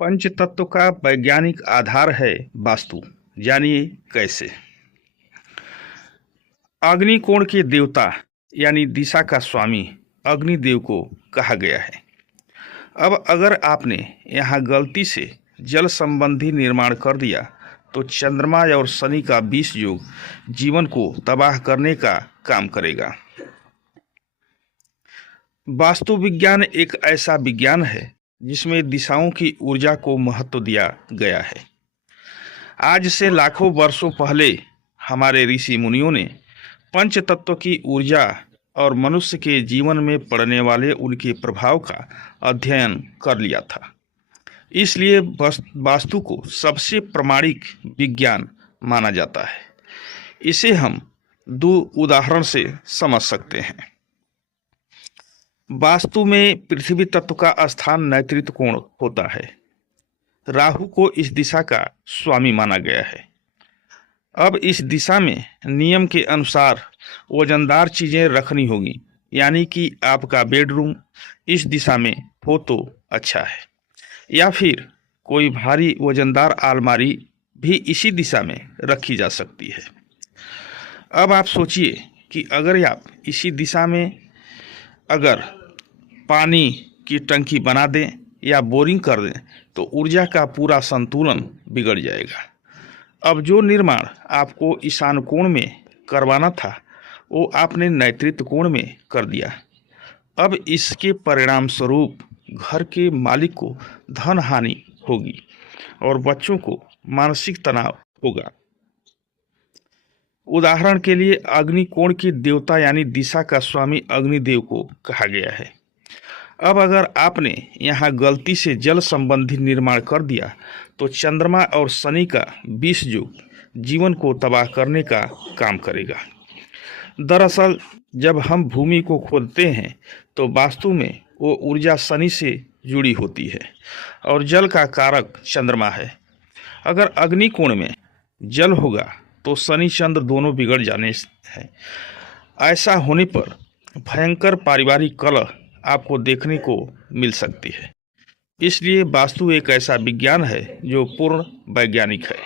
पंच तत्व का वैज्ञानिक आधार है वास्तु। जानिए कैसे। अग्निकोण के देवता यानी दिशा का स्वामी अग्निदेव को कहा गया है। अब अगर आपने यहाँ गलती से जल संबंधी निर्माण कर दिया तो चंद्रमा और शनि का विष योग जीवन को तबाह करने का काम करेगा। वास्तु विज्ञान एक ऐसा विज्ञान है जिसमें दिशाओं की ऊर्जा को महत्व दिया गया है। आज से लाखों वर्षों पहले हमारे ऋषि मुनियों ने पंच तत्व की ऊर्जा और मनुष्य के जीवन में पड़ने वाले उनके प्रभाव का अध्ययन कर लिया था। इसलिए वास्तु को सबसे प्रामाणिक विज्ञान माना जाता है। इसे हम दो उदाहरण से समझ सकते हैं। वास्तु में पृथ्वी तत्व का स्थान नैऋत्य कोण होता है। राहु को इस दिशा का स्वामी माना गया है। अब इस दिशा में नियम के अनुसार वजनदार चीजें रखनी होगी, यानी कि आपका बेडरूम इस दिशा में हो तो अच्छा है, या फिर कोई भारी वजनदार अलमारी भी इसी दिशा में रखी जा सकती है। अब आप सोचिए कि अगर आप इसी दिशा में अगर पानी की टंकी बना दें या बोरिंग कर दें तो ऊर्जा का पूरा संतुलन बिगड़ जाएगा। अब जो निर्माण आपको ईशान कोण में करवाना था वो आपने नैऋत्य कोण में कर दिया। अब इसके परिणाम स्वरूप घर के मालिक को धन हानि होगी और बच्चों को मानसिक तनाव होगा। उदाहरण के लिए अग्निकोण की देवता यानी दिशा का स्वामी अग्निदेव को कहा गया है। अब अगर आपने यहाँ गलती से जल संबंधी निर्माण कर दिया तो चंद्रमा और शनि का विष योग जीवन को तबाह करने का काम करेगा। दरअसल जब हम भूमि को खोदते हैं तो वास्तु में वो ऊर्जा शनि से जुड़ी होती है और जल का कारक चंद्रमा है। अगर अग्निकोण में जल होगा तो शनि चंद्र दोनों बिगड़ जाने हैं। ऐसा होने पर भयंकर पारिवारिक कलह आपको देखने को मिल सकती है। इसलिए वास्तु एक ऐसा विज्ञान है जो पूर्ण वैज्ञानिक है।